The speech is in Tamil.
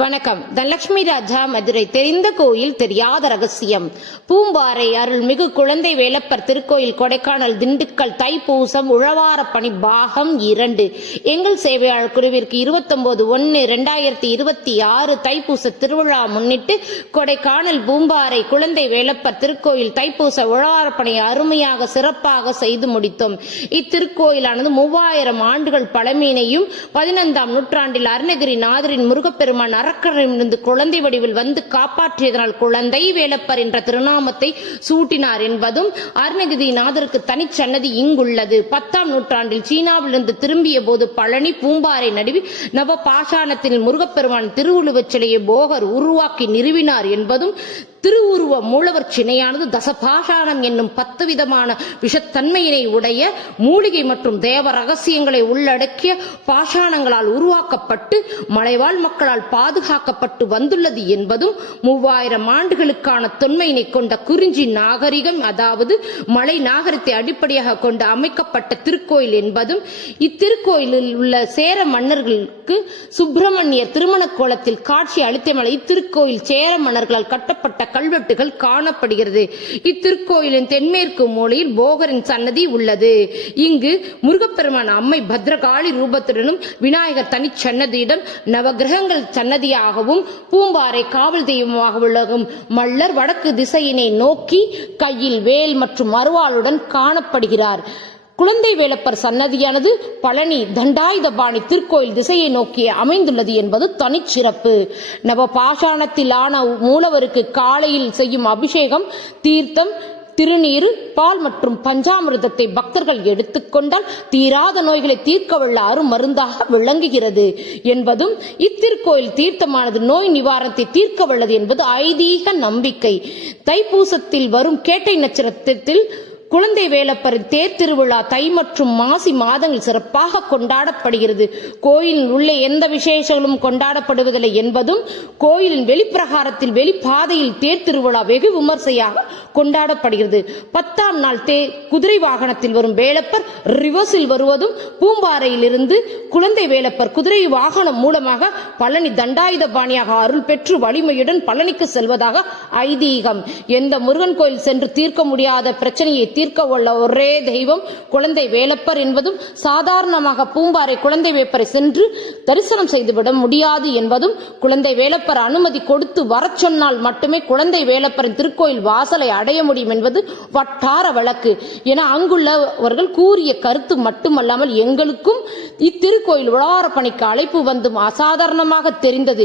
வணக்கம். தனலட்சுமி ராஜா, மதுரை. தெரிந்த கோயில் தெரியாத ரகசியம். பூம்பாறை அருள்மிகு குழந்தை வேலப்பர் திருக்கோயில், கொடைக்கானல், திண்டுக்கல். தைப்பூசம் உழவாரப்பணி பாகம் 2. எங்கள் சேவையாளர் குழுவிற்கு 29/1/2026 தைப்பூச திருவிழா முன்னிட்டு கொடைக்கானல் பூம்பாறை குழந்தை வேலப்பர் திருக்கோயில் தைப்பூச உழவாரப்பணி அருமையாக சிறப்பாக செய்து முடித்தோம். இத்திருக்கோயிலானது 3000 ஆண்டுகள் பழமையினையும் 15ஆம் நூற்றாண்டில் அருணகிரி நாதரின் முருகப்பெருமான் அரக்கரிடமிருந்து குழந்தை வடிவில் வந்து காப்பாற்றியதனால் குழந்தை வேலப்பர் என்ற திருநாமத்தை சூட்டினார் என்பதும் அருணகிரி நாதருக்கு தனிச்சன்னதி இங்குள்ளது. 10ஆம் நூற்றாண்டில் சீனாவிலிருந்து திரும்பிய போது பழனி பூம்பாறை நடுவி நவ பாஷாணத்தில் முருகப்பெருமான் திருவுருவச் சிலையை போகர் உருவாக்கி நிறுவினார் என்பதும் திருவுருவ மூலவர் சினையானது தசபாஷாணம் என்னும் 10 விதமான விஷத்தன்மையினை உடைய மூலிகை மற்றும் தேவ ரகசியங்களை உள்ளடக்கிய பாஷாணங்களால் உருவாக்கப்பட்டு மலைவாழ் மக்களால் பாதுகாக்கப்பட்டு வந்துள்ளது என்பதும் 3000 ஆண்டுகளுக்கான தொன்மையினை கொண்ட குறிஞ்சி நாகரிகம், அதாவது மலை நாகரிகத்தை அடிப்படையாக கொண்டு அமைக்கப்பட்ட திருக்கோயில் என்பதும் இத்திருக்கோயிலில் உள்ள சேர மன்னர்களுக்கு சுப்பிரமணியர் திருமண கோலத்தில் காட்சி அளித்தமலை இத்திருக்கோயில் சேர மன்னர்களால் கட்டப்பட்ட கல்வெட்டுகள் காணப்படுகிறது. இத்திருக்கோயிலின் தென்மேற்கு மூலையில் போகரின் சன்னதி உள்ளது. இங்கு முருகப்பெருமான் அம்மை பத்ரகாளி ரூபத்துடனும் விநாயகர் தனிச்சன்னதியிடம் நவகிரகங்கள் சன்னதியாகவும் பூம்பாறை காவல் தெய்வமாக விளங்கும் மல்லர் வடக்கு திசையினை நோக்கி கையில் வேல் மற்றும் அருவாளுடன் காணப்படுகிறார். குழந்தை வேலப்பர் சன்னதியானது பழனி தண்டாயுதபாணி திருக்கோயில் திசையை நோக்கி அமைந்துள்ளது என்பது தனிச்சிறப்பு. நவபாஷாணத்தில் ஆன மூலவருக்கு காலையில் செய்யும் அபிஷேகம், தீர்த்தம், திருநீர், பால் மற்றும் பஞ்சாமிர்தத்தை பக்தர்கள் எடுத்துக்கொண்டால் தீராத நோய்களை தீர்க்கவல்ல அருமருந்தாக விளங்குகிறது என்பதும் இத்திருக்கோயில் தீர்த்தமானது நோய் நிவாரணத்தை தீர்க்க வல்லது என்பது ஐதீக நம்பிக்கை. தைப்பூசத்தில் வரும் கேட்டை நட்சத்திரத்தில் குழந்தை வேலப்பரின் தேர் திருவிழா தை மற்றும் மாசி மாதங்கள் சிறப்பாக கொண்டாடப்படுகிறது. கோயிலின் உள்ளே எந்த விசேஷங்களும் கொண்டாடப்படுவதில்லை என்பதும் கோயிலின் வெளிப்பிரகாரத்தில் வெளிப்பாதையில் தேர் திருவிழா வெகு விமர்சையாக கொண்டாடப்படுகிறது. 10ஆம் நாள் குதிரை வாகனத்தில் வரும் வேலப்பர் ரிவர்ஸில் வருவதும் பூம்பாறையில் இருந்து குழந்தை வேலப்பர் குதிரை வாகனம் மூலமாக பழனி தண்டாயுதபாணியாக அருள் பெற்று வலிமையுடன் பழனிக்கு செல்வதாக ஐதீகம். எந்த முருகன் கோயில் சென்று தீர்க்க முடியாத பிரச்சனையை தீர்க்க உள்ள ஒரே தெய்வம் குழந்தை வேலப்பர் என்பதும் சாதாரணமாக பூம்பாறை குழந்தை வேப்பரை சென்று தரிசனம் செய்துவிட முடியாது என்பதும் குழந்தை வேலப்பர் அனுமதி கொடுத்து வரச் சொன்னால் மட்டுமே குழந்தை வேலப்பரின் திருக்கோயில் வாசலை அடைய முடியும் என்பது வட்டார வழக்கு என அங்குள்ளவர்கள் கூறிய கருத்து மட்டுமல்லாமல் எங்களுக்கும் இத்திருக்கோயில் உழவாரப்பணிக்கு அழைப்பு வந்தும் அசாதாரணமாக தெரிந்தது.